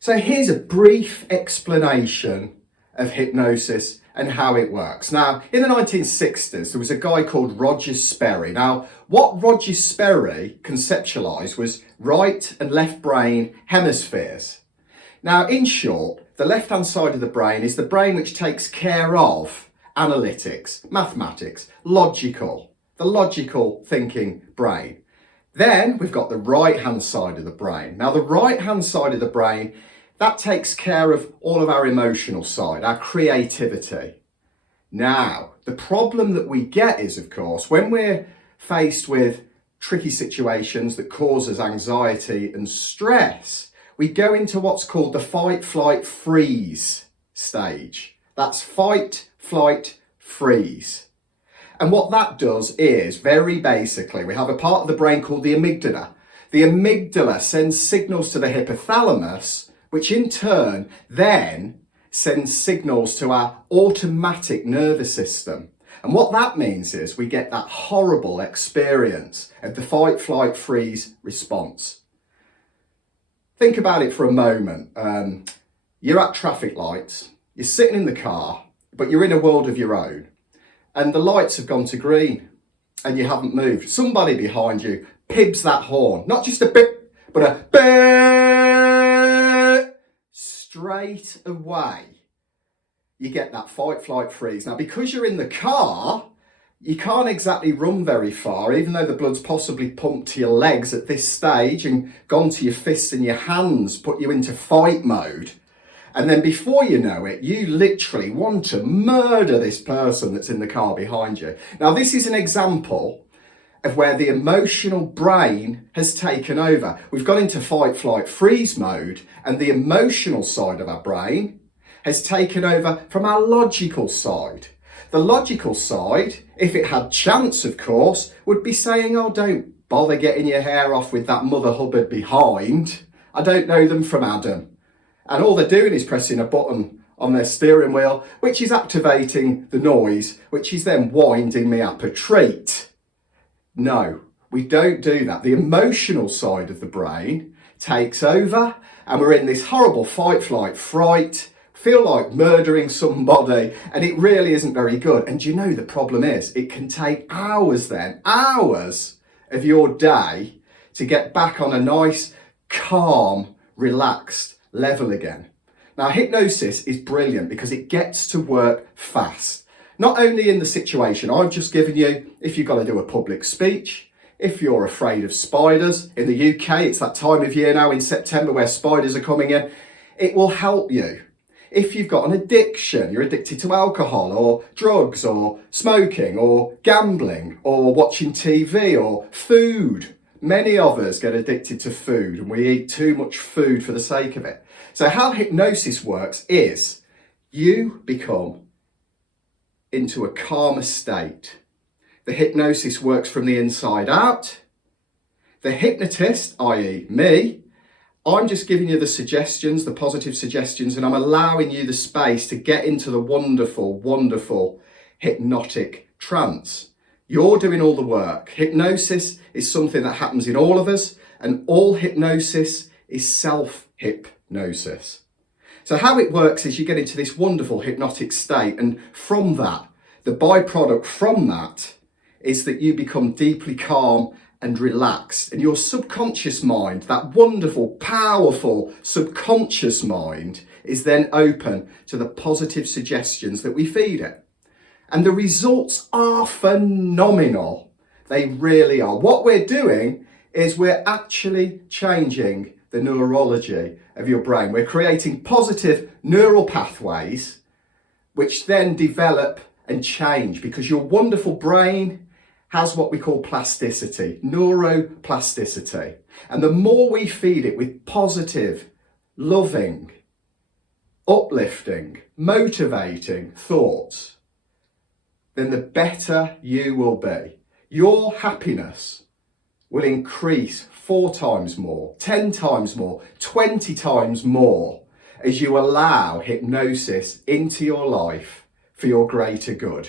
So here's a brief explanation of hypnosis and how it works. Now, in the 1960s, there was a guy called Roger Sperry. Now, what Roger Sperry conceptualized was right and left brain hemispheres. Now, in short, the left-hand side of the brain is the brain which takes care of analytics, mathematics, the logical thinking brain. Then we've got the right-hand side of the brain. Now, the right-hand side of the brain, that takes care of all of our emotional side, our creativity. Now, the problem that we get is, of course, when we're faced with tricky situations that cause us anxiety and stress, we go into what's called the fight, flight, freeze stage. That's fight, flight, freeze. And what that does is, very basically, we have a part of the brain called the amygdala. The amygdala sends signals to the hypothalamus, which in turn then sends signals to our automatic nervous system. And what that means is we get that horrible experience of the fight, flight, freeze response. Think about it for a moment. You're at traffic lights, you're sitting in the car, but you're in a world of your own. And the lights have gone to green and you haven't moved. Somebody behind you pibs that horn, not just a bip, but a beep. Straight away, you get that fight, flight, freeze. Now, because you're in the car, you can't exactly run very far, even though the blood's possibly pumped to your legs at this stage and gone to your fists and your hands, put you into fight mode. And then before you know it, you literally want to murder this person that's in the car behind you. Now, this is an example of where the emotional brain has taken over. We've got into fight, flight, freeze mode, and the emotional side of our brain has taken over from our logical side. The logical side, if it had chance, of course, would be saying, oh, don't bother getting your hair off with that Mother Hubbard behind. I don't know them from Adam. And all they're doing is pressing a button on their steering wheel, which is activating the noise, which is then winding me up a treat. No, we don't do that. The emotional side of the brain takes over and we're in this horrible fight, flight, fright, feel like murdering somebody, and it really isn't very good. And you know the problem is it can take hours of your day to get back on a nice, calm, relaxed level again. Now, hypnosis is brilliant because it gets to work fast. Not only in the situation I've just given you, if you've got to do a public speech, if you're afraid of spiders. In the UK, it's that time of year now in September where spiders are coming in. It will help you. If you've got an addiction, you're addicted to alcohol or drugs or smoking or gambling or watching TV or food. Many of us get addicted to food and we eat too much food for the sake of it. So how hypnosis works is you become into a calmer state. The hypnosis works from the inside out. The hypnotist, i.e. me, I'm just giving you the suggestions, the positive suggestions, and I'm allowing you the space to get into the wonderful, wonderful hypnotic trance. You're doing all the work. Hypnosis is something that happens in all of us, and all hypnosis is self-hypnosis. So how it works is you get into this wonderful hypnotic state, and from that, the byproduct from that is that you become deeply calm and relaxed, and your subconscious mind, that wonderful, powerful subconscious mind, is then open to the positive suggestions that we feed it. And the results are phenomenal. They really are. What we're doing is we're actually changing the neurology of your brain. We're creating positive neural pathways which then develop and change, because your wonderful brain has what we call plasticity, neuroplasticity. And the more we feed it with positive, loving, uplifting, motivating thoughts, then the better you will be. Your happiness will increase 4 times more, 10 times more, 20 times more as you allow hypnosis into your life for your greater good.